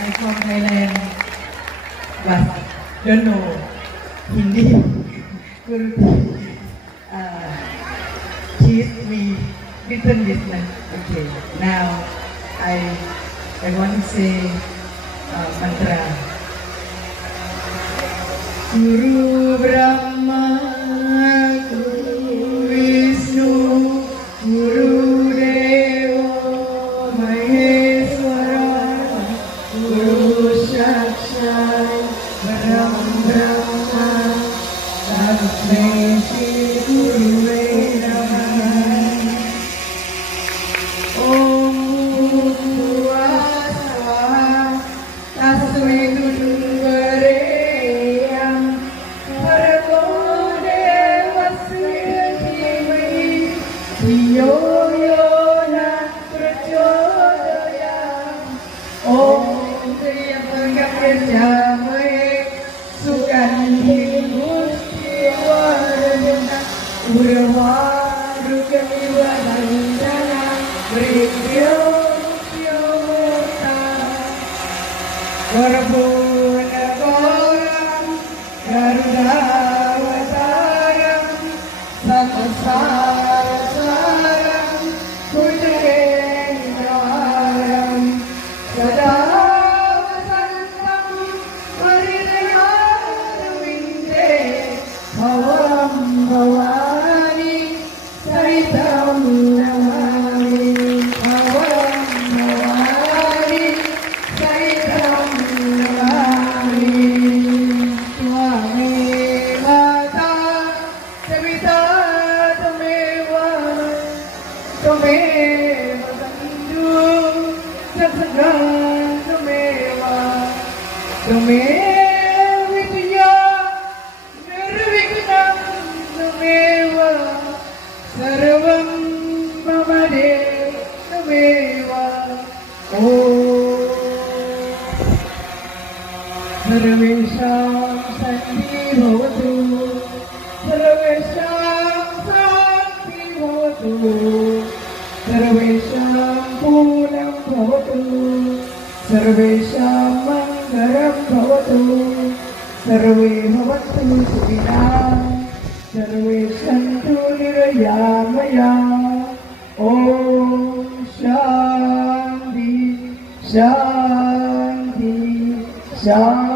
I'm from Thailand, but don't know Hindi. Guruji teach me different business. Okay, now I want to say mantra. Guru Brahma, Guru Vishnu, Guru Deva Maheshwara, Guru Sakshat Brahma, Tasmai Shri Gurave Namah. Om Bhurbhuvah Swaha, Tasmai Gurave Yo na prachodayam. Om Kriya Pragapyajamahe Sugandhi Pushtivarjana Urvarugaviva Vandana Vribhyo Mukhyamurta Varapurna Gauram Garudavataram Satasaram Bhujagendraram Sada Vasantam Varidayarvinde Bhavam Bhavani Saitam Namami Bhavam Bhavani Saitam Namami Swami Mata Savita Tumeva Sandhu Satsagan Tumeva Vidya Nirvignam Tumeva Sarvam Mamade Tumeva Om Sarvesham Sandhi Bhavatu Sarvesham Sandhi Bhavatu Sarvesham Punam Bhavatu Sarvesham Mangalam Bhavatu Sarve Bhavantu Sukhinah Sarve Santu Nirayamaya. Om Shanti Shanti Shanti.